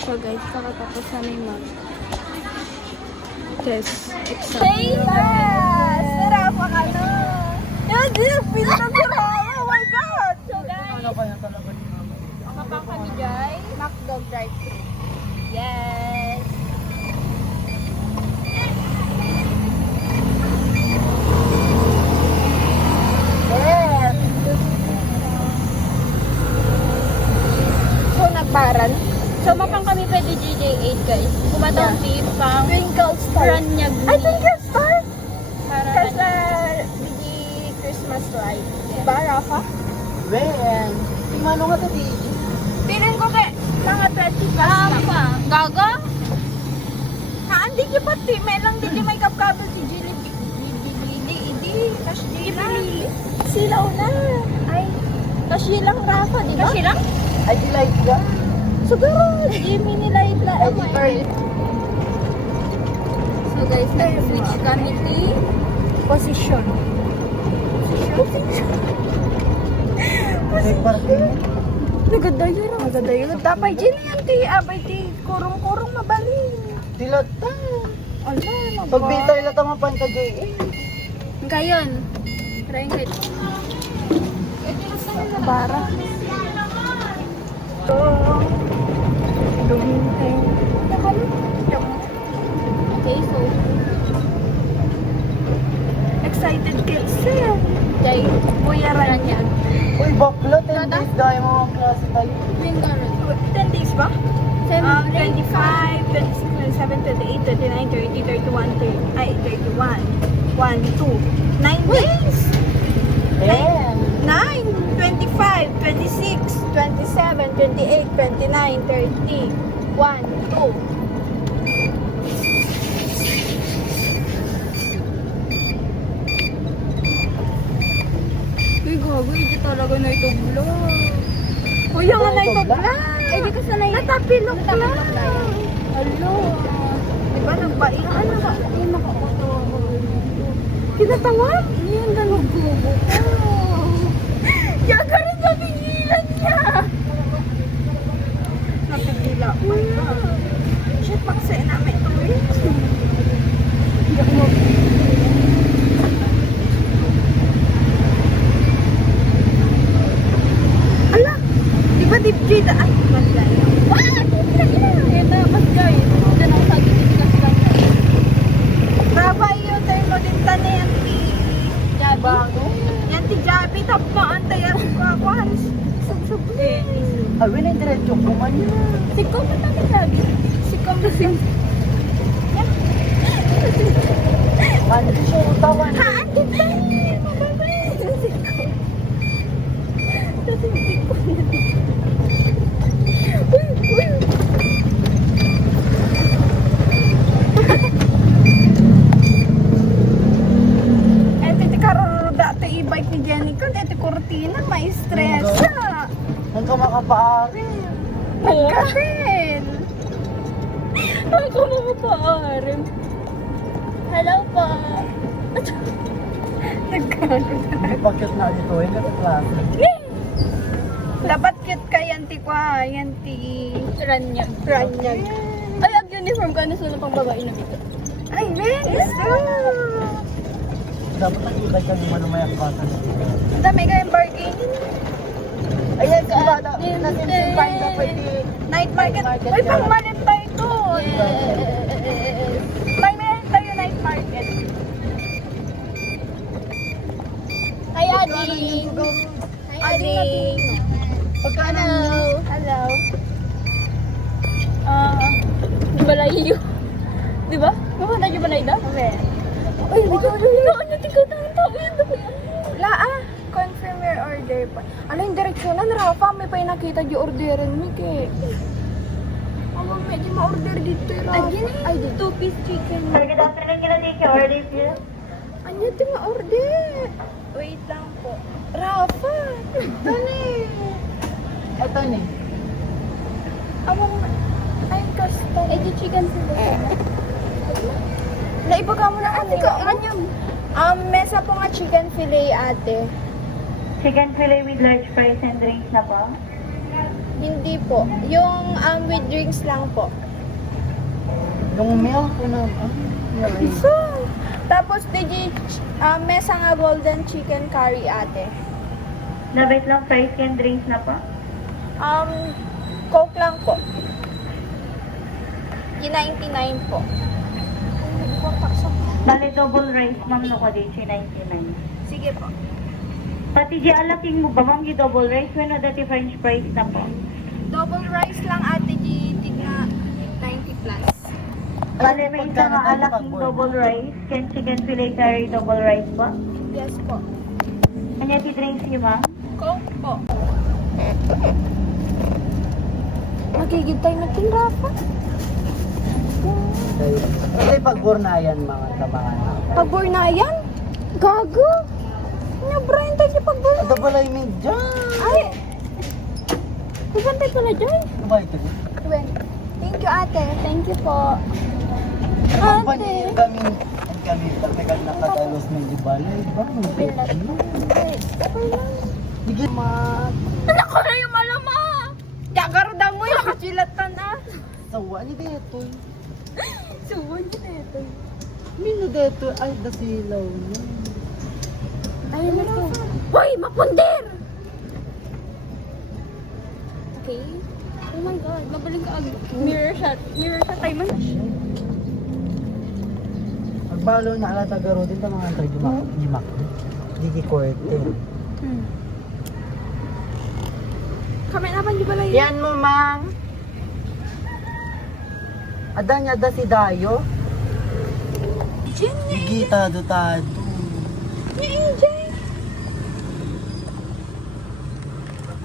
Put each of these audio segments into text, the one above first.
So guys, nakatapos na may mag test exam. Yes! Narafa ka na! Yan, din! Pisa na sila! Oh my God! So guys, makapang kami guys. McDog drive-thru. Yes! Yes! So, nagbaran. So mapang kami pwede GJ8 guys. Kumatang beef pang Twinkle Star. Ranyag. I think you're star! Para Kasi, di Christmas light. Diba, Rafa? Wen, imano nga ito, Piling ko kay mga 20 plus lang. pa. Gaga? Hindi niyo pa, may lang din may kapkabel si Jilly. Hindi, cash di lang. Silaw na. Ay, cash di lang, Rafa, di ba? Kasi lang? I di like that. Siguro, Jimmy nila itla. I di very So guys, nag-switch kami ni Position. May parking. Nagadayon. Nagadayon. Tapay Jilly yan, ti. Abay, ti. Kurong-kurong mabalin. Tilata. Ala, Pagbitay lang tamapan ka, J.A. Ngayon. Trying it. Bara. Ito. Luminteng. Okay, so Excited kids eh. day Kuya Ranyag. Uy, bakla, 10 days dahil mga klase tayo. 10 days ba? 25, 26, 27, 28, 29, 30, 31, 30, ay, 31. 1, 2. 9 days! 10. 9, 25, 26, 27, 28, 29, 30, 1, 2. Uy, gago, hindi talaga na ito vlog. Kuya nga na ito vlog. Eh, di ka sanay. Natapilok lang. Hello. Diba nagbaing? Ano ba? Ay, nakakatawa ko. Kinatawa? Yan, nalugbubo ko. Yaga rin napigilan niya. Napigila. Oh my God. Shit, paksain namin ito eh. Ala, di ba deep J da? Ay, magay. Yan na, mas guys. Yan ang sabi-discuss lang na. Raba yung termo din tani yan ti. Jabi. Yan ti Jabi. Tap mo ang tayo ako. Sub-sub. Sabi na yung diretso ko man yan. Siko, ba't natin Jabi? Sikom na siya. Ano siya utawan? Haan din tayo. Mababay. Sikom. Kasi sikom na. Uy, uy. Ito ti karuruda ito i-bike ni Jenny ko. Ito kurtina, may stress. Nang ka makapaari. Nagkasin. Ako mga paarim. Hello po. Nagkasin. Hindi pa cute na dito eh, kasi klase. Dapat cute ka yan ti kwa. Yan ti Ranyag. Ranyag. Ay, ang uniform ka na sila pang babae na dito. Ay, Vince! Dapat nag-ibay kami manumayang bata. Ang dami kayong bargaining. Ayan, si Bada. Nasimsimpan na pwede. Night market. Market Ay, yan. pang malit tayo to. Yes. May meron tayo night market. Hi, Adi. Hi, Adi. Pagkano? Hello. Balayo. Di ba? Mabanda yung balay da? Okay. Ay, hindi ko ano, tingko na ang tao yun. Laa. Confirm your order pa. Ano yung direksyonan, Rafa? May pa yung nakita yung orderan mo, ke. Awag medyo ma-order dito, Rafa. Ay, dito. 2-piece chicken. Good afternoon, can I take your order, please? Ano di ma-order? Wait lang po. Rafa! Dali! Ito ni. Awang ay custom. Eh, di chicken sila. Naibaga mo na ate ko. Mesa po nga chicken fillet ate. Chicken fillet with large fries and drinks na po. Hindi po. Yung with drinks lang po. Yung milk ko na. So, tapos digi mesa nga golden chicken curry ate. Labit lang fries and drinks na po. Coke lang po. G99 po. Bale, double rice, ma'am, no ko din, 99. Sige po. Pati di alaking mo ba, ma'am, yung double rice, when dati french fries na po. Double rice lang ate G tigna 90 plus. Bale, may isa nga alaking double rice, can chicken fillet curry double rice po. Yes po. Kanya ti drinks niyo, ma'am? Coke po. Magigid tayo natin, Rafa. Kasi pagburnayan mga tabangan na. Pagburnayan? Gago. Nabrayan tayo sa pagburnayan. Ito pala yung dyan. Ay! Pagantay ko na dyan. Ano ba ito? Thank you, ate. Thank you po. Company kami talagang nakadalos ng ibalay. Ba? Okay lang. Sige, mat. Anak ko na yung malama. Kagaroda mo yung nakachilatan na. Sawa ni Detoy. Suwan niya na ito. Mino Detoy. Ay, dasilaw na. Ayun na ito. Hoy, mapundir! Okay. Oh my God, mabaling ka agad. Mirror shot. Mirror shot tayo man. Magbalo na ala tagaro din ta mga gimak. Digi korte. Kami naman di pala yun. Yan mo, mang. Adanya da si Dayo. Gita do tado. Enjoy.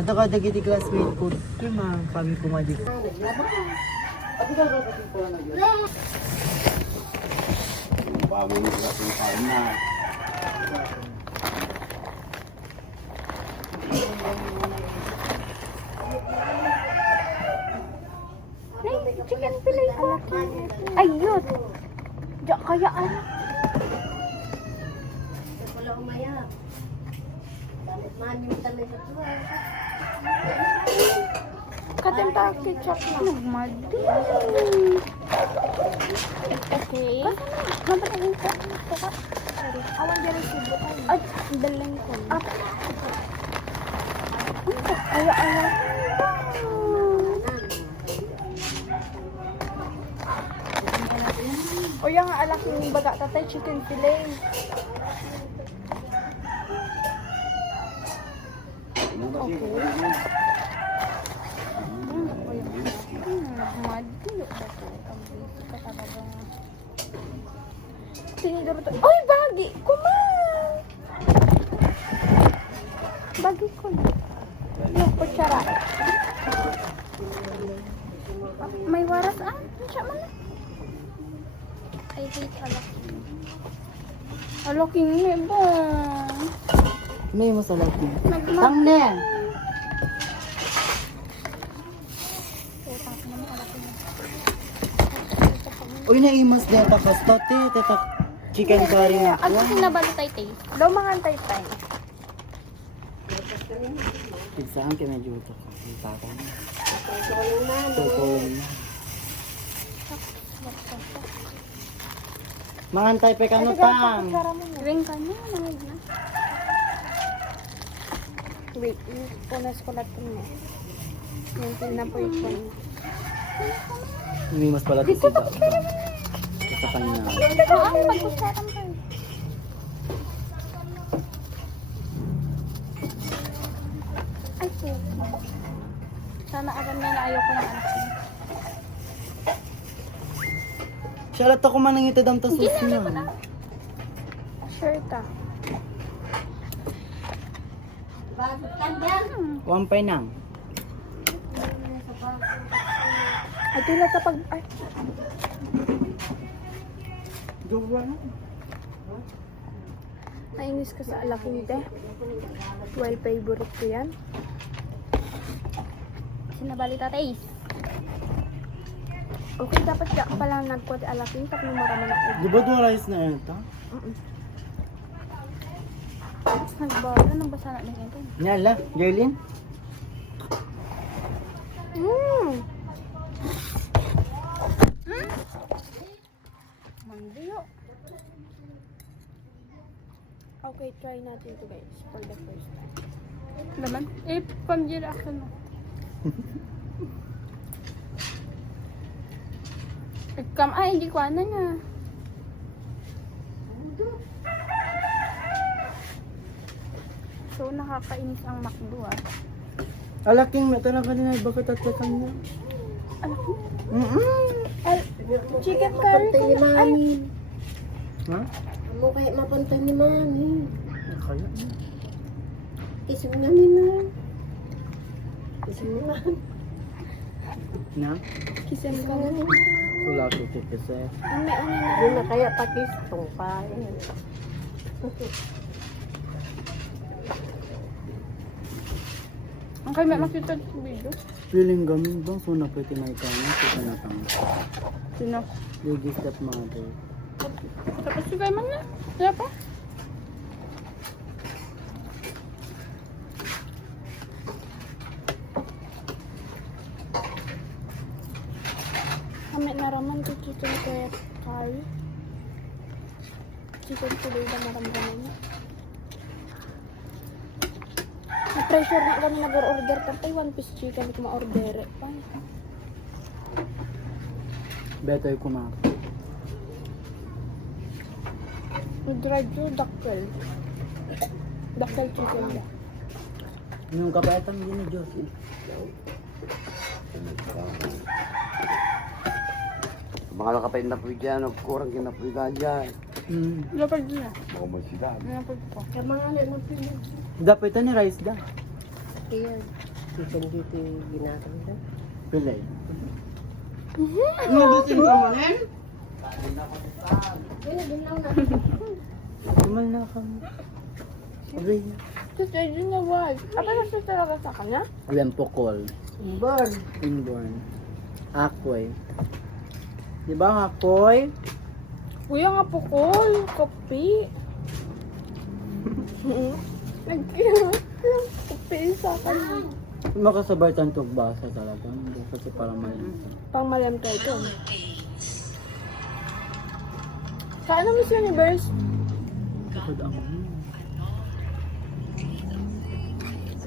Ato ka dagi di classmate ko. Ito mang kami kumadi. Chicken fillet ko. Ayun. Diyan kaya ano. Katenta ketchup na. Nagmadi. Okay. Mabalangin ko. Sorry. Awan dyan ang sibo. Ay, dalang ko. Ala. O yung alaking baga tatay chicken fillet. Okay. Madilo ba ito? Ang ka talaga. Tinidor ito. Ay, bagi! Kuman! Bagi ko na. Yung kutsara. May waras siya man na. I hate alaking. Alaking may ba? May mo sa laki. Nagmag. Tangne. Uy, naimas din tapos tote, tetak chicken curry na Ang ako. sinabali tay-tay. Daw mga tay-tay. Pigsaan kay medyo ito. Tatang. Tutulong na. Mangantay pa ka no tang. Ring ka na, nangig na. Wait, punas ko lahat na. Mental na po yung Hindi mas pala dito ito. tapos kaya Sa kanya. ito ang pagkusaran ka. Ay, po. Sana alam niya na ayoko ng anak niya. Siya lahat ako manangita dam ta sus niya. Sure ka. Wampay nang. Ay, tila sa pag... Ay, Gawa na. nainis ka sa alaking te. Well, favorite ko yan. Sinabali tatay. Okay, dapat ka pala nagkote alaking tapos numara mo na Di ba doon rice na ito? Nagbara nang basa na ito. Nyala, Jerlyn? Mandiyo. Okay, try natin to guys for the first time. Naman? Eh, pamjira ako no. Ay, hindi ko ano nga. So, nakakainis ang McDo ah. Alaking mo, tara ka na, bakit at ka niya? Chicken curry ko na. Ay, Ha? Amo kahit mapunta ni Mami. Kaya? Kiss mo na nila. Kiss mo na. Na? kisan ka na. Wala ko kasi. Yun na kaya pakis tong pa. Ang kaya may makita sa video. Feeling gamin bang suna pwede na ikaw kita na tang. Sino? Lady stepmother. Tapos sigay man na. Kaya pa? Kami naraman to chicken curry. Chicken tuloy na maramdaman niya. Na-pressure na kami nag-order tapos 1 piece chicken ko ma-order pa. Beto ay kumaka. Mag-drive to dakkel. Dakkel chicken ba? Yung kapaitan yun ni Josie. Mga nakapait na po dyan, kurang kinapulitan dyan. Lapag din na. Mga masila. Lapag ko. Kamang alam mo pili. Dapat ito ni Rice da. Kaya, chicken dito ginagawa. Pilay. Mabutin ka mo rin? Kaya, ginaw na. Kumal na kami. Sabi niya. Just I don't know why. Apa nasa talaga sa kanya? Lempokol. Burn. Inborn. Akoy. Di ba ang akoy? Kuya nga po call. Kopi. Kopi sa kanya. Makasabay tantog basa talaga. Hindi kasi parang mali. Pang Mariam tayo ito. Saan ang Miss Universe? Kapag ang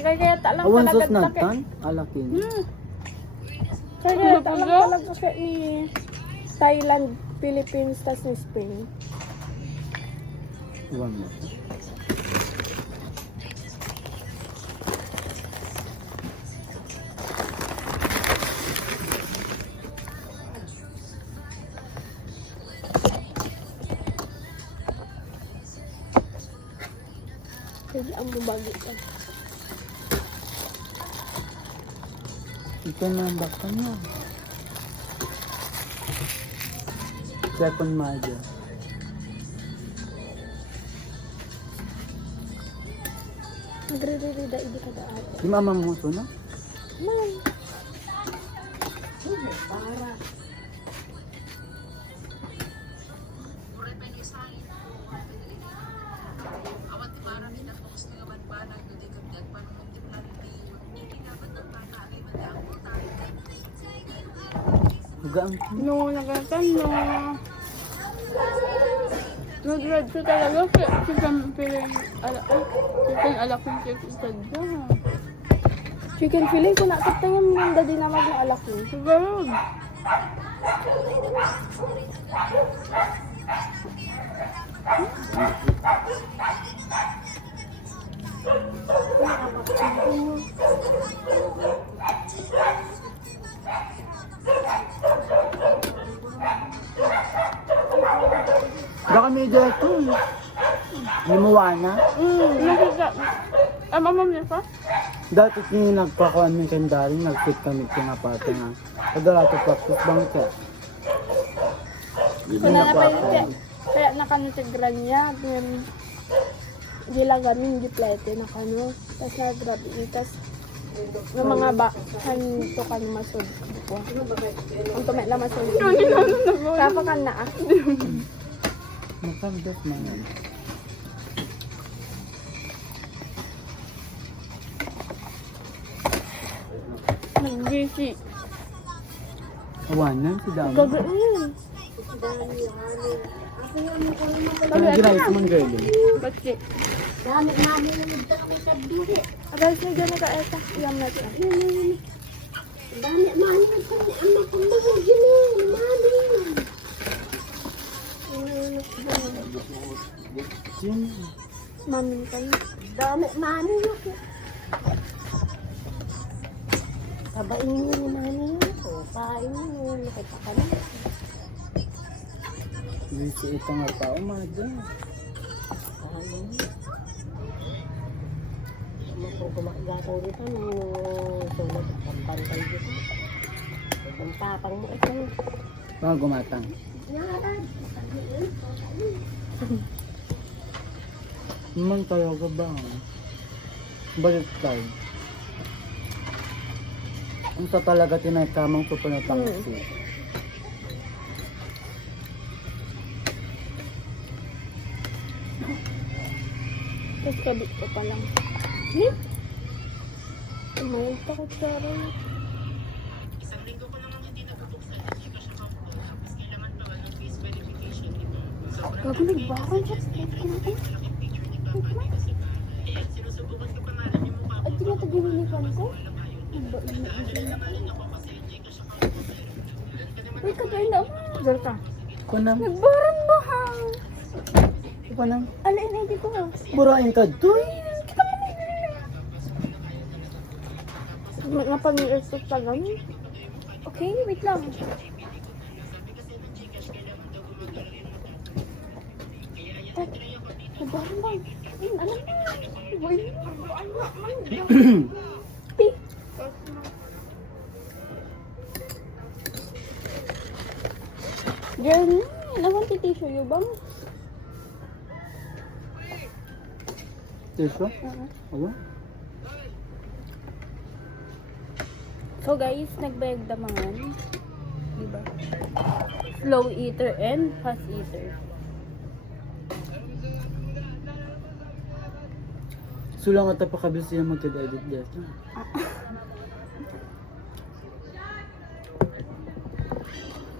Kaya talang awan talaga sos natan? Alakin. Kaya talang talaga siya ni Thailand, Philippines, tas ni Spain. Awan mo. Kaya ang bumagi ka. Ito na ang baka niya. Second Maja. Nagre-re-re da hindi ka da ate. Di mama mo ito na? Man. Hugaan ko. No, nagatan no. Nag-read ko talaga si Kampiling alak yung chicken sadya. Chicken filling ko nakita yung manda din naman ng alak mo. Sigurd. Baka may dito. Limuwa na. Nakita. Mamam niya pa? Dati yung nagpakuan ng kandaring, nag-fit kami kinapata nga. Kadalato practice bangka. Kung na napalit kaya nakanutigran niya. Gilagamin, giplete na kano. Tapos nagrabi. Tapos ng mga bahan to kan masod. Ang tumay lang masod. Kapa kan na ah. Makamdas man yan. GC. Awanan si Dami. Gagawin. Ang ginais mong girlie. Bakit? Aray, may ganito ito. Iyam natin. Sino? Mamin kayo. Sabain niyo ni mami yun. O, pain niyo. Nakita ka na. Busy ito nga tao, madya. Pain niyo. Kung kumakagatan dito, sulat at pampantay dito. Ang tapang mo ito. Mga gumatang. Man talaga ba? Balik tayo. Ang sa talaga tinakamang ko pa na tangsi. Tapos kabit ko pa lang. Tumayag pa ko sa aray. Gago, nagbakal siya. At tinatagilinipan ko? Uy, kagay na. Dal ka. Kunam, Nagbarang-bahang. kunam. Alain, hindi ko ha. Burain ka doy. Napang-i-airsoft pa lang. Okay, wait lang. Nagbarang-bahang. Alam mo. Boy. Pi. Diyan, naman titisyo yung bang? Tiso? Ano? So guys, nagbayag damangan. Diba? Slow eater and fast eater. Sulang at napakabil siya magka-edit dito.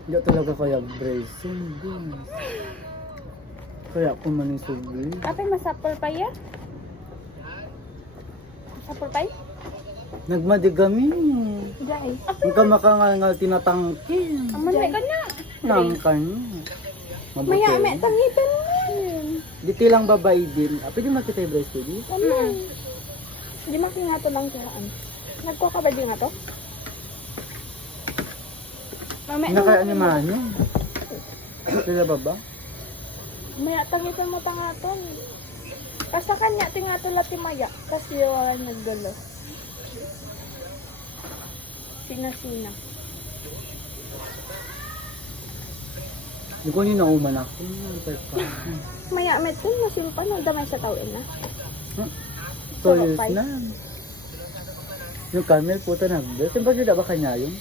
Hindi talaga kaya bracing. Guys. Kaya ako man yung subli. Ate, masapol pa ya? Masapol pa ya? Nagmadigami. Guys. Ang kamakangal tinatangkin. Aman may kanya. Nangkan. Maya, may Mabuti. tangitan mo. Dito lang babae din. Pwede makita yung bracelet din? Ano? Di makinga to lang kiraan. Nagkakabad din nga to? Mamaya, Nakaya ni Mano. Sila ba ba? maya tangitan mo tangaton. Kasa kanya tingato lati maya. Kasi wala nagdalo. Sina-sina. Hindi ko ninauman ako. Maya, may ito, masimpan. Damay sa tawin na. 2 years na. Yung Camille puta na. Saan ba ba kanya yun?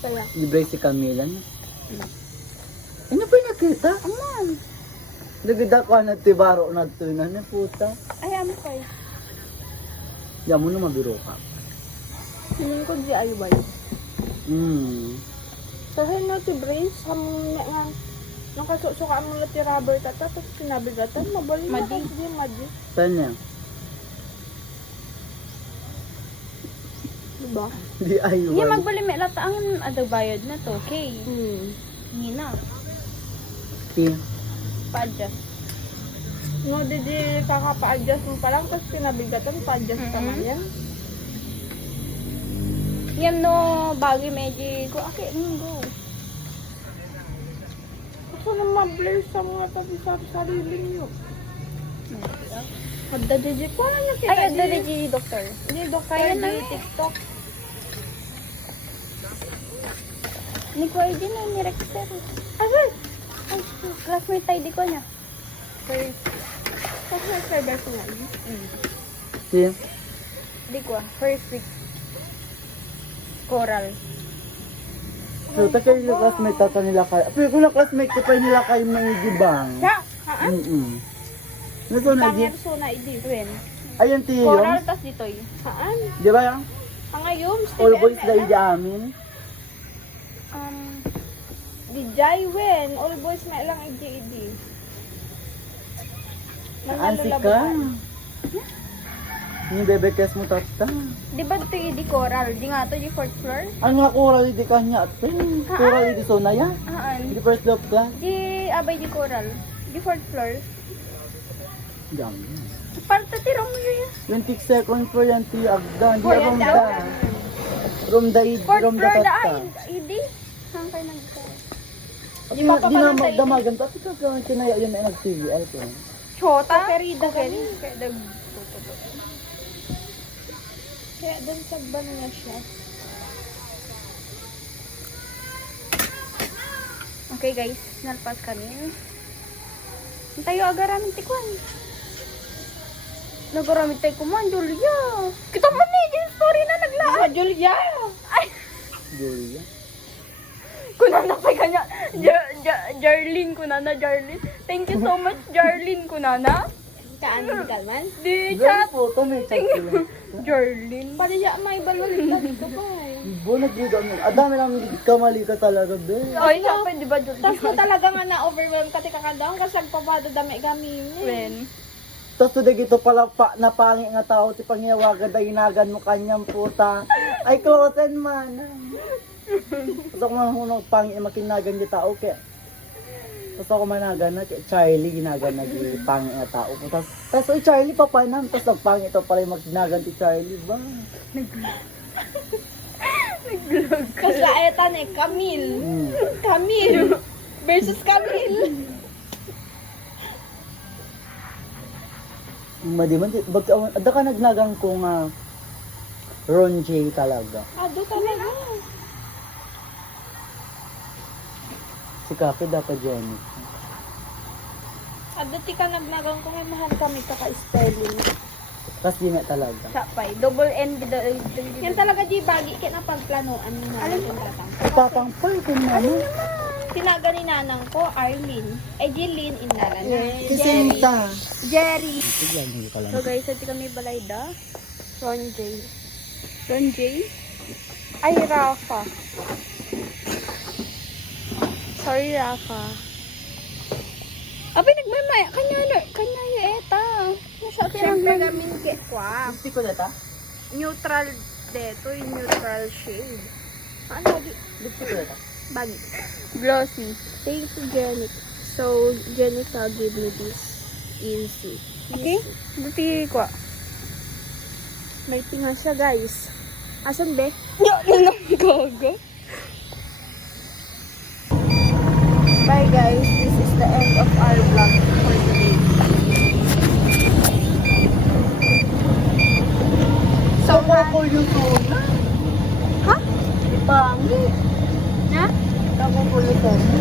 Kaya, Libre si Camila niya. Ano ba yung nakita? aman. Nagda ko na tibaro na ito na niya puta. Ay, ano kayo? Yan mo na mabiro ka. Siling ko di ayubay. Sahin na ti Brace, nga nakasuka mo na ti rubber tata, tapos pinabigatan, mabali na kasi madi. Saan niya? Diba? Di ayaw. Hindi, magbali may lata ang bayad na to. Okay. Hindi na. Ti. Pa-adjust. No, di kakapa-adjust mo pa lang, tapos pinabigatan, pa-adjust pa man yan. Yan no, bagi medyo go. Okay, go. Gusto na ma-blur sa mga tabi sa sarili niyo. Magda-DJ ko na niya kita. Ay, adda di doctor. Hindi, doktor, Kaya na di eh. TikTok. Ni ko ay din ni Rexer. Asal? Ay, classmate tayo di ko niya. First. Tapos may server ko nga. Ti. Di ko, first week. Coral. So, takay yung classmate tata nila kayo. Pero kung na classmate ko pa nila kayo ng gibang. Siya? Haan? Ano to na di? Panger so na idi. When? Ayun ti Coral yung. tas ditoy. Haan? Di ba yung? Ang ayom, All boys dahil di amin. Di jay wen. All boys may lang i-JD. Ansi ka. Yung bebe kes mo tata. Di ba ito yung di coral? Di nga ito yung fourth floor? Ano nga coral di kanya ate? Coral di sonaya? Haan. Di first love ka? Di abay di coral. Di fourth floor. Diyan. Parta tira mo yun. 20 seconds for yan ti agdan. Di Oh, yan, rom yan. da. Rom da id. Fourth Rom da floor da. tata. Ay, hindi. Saan kayo nagka? Di na magdamagan. Tapos ikaw kaya kinaya yun na nag-TVL ko. Chota? Kokerida kami. Kaya dag... Kaya doon sa ban niya siya. Okay guys, nalpas kami. Tayo agaraming tikwan. Nagaraming tayo kuman, Julia. Kita mo na yung story na naglaan. Sa Julia! Ay, Julia. kunana pa kanya. Jarlene, kunana, Jarlene. Thank you so much, Jarlene, kunana. Kaan ka man? Di Girl chat. po, ito may chat sila. Jarlene. Pwede siya may balwalik na dito pa Bo, nag-read mo. Adami lang kamali ka talaga, be. Ay, sabi, di ba, Julia? Tapos mo talaga nga na-overwhelm ka tika ka daw kasi nagpapado dami gamin eh. Ren. Tapos tudig ito pala napangi nga tao, ti pangyawagan da inagan mo kanyang puta. Ay, klosen man. Tapos ako mahunong pangi makinagan di tao, kaya. Tapos ako managan na, kaya Charlie ginagan na di pangi nga tao. Tapos, oy Charlie, papanam. Tapos nagpangi ito pala yung maginagan ti Charlie, ba? Kasi etan eh, Camille. Hmm. Camille versus Camille. Madiman, ada ka nagnagang kung Ron J talaga. Ado talaga. Si Kaki dapat Jenny. Ado tika nagnagang kung may mahal kami kaka-spelling. Kasi nga talaga. Sapay. Double N. Yan talaga di bagi kaya na pagplanoan mo na yung tatang. Tatangpal ko naman. Tinaga ni nanang ko, Arlene. Jeline inala na. Kisinta. Jerry. Tignan mo ka lang. So guys, ito kami balayda. Ron J. Ron J. Ay, Rafa. Sorry, Rafa. Abi, nagmamaya. Kanya ya eta. Siyempre gamin ke kwa. Gusto ko data? Neutral deto, yung neutral shade. Ano lagi? Gusto ko data? Bagi. Glossy. Thank you, Jenik. So, Jenica give me this easy. Okay? Buti ko. May tinga siya, guys. Asan be? Yo, gaga. Bye, guys. This is the end of our vlog for today. So, ako yung tuna. Ha? Pangit. Ha? Ako ko yung tuna.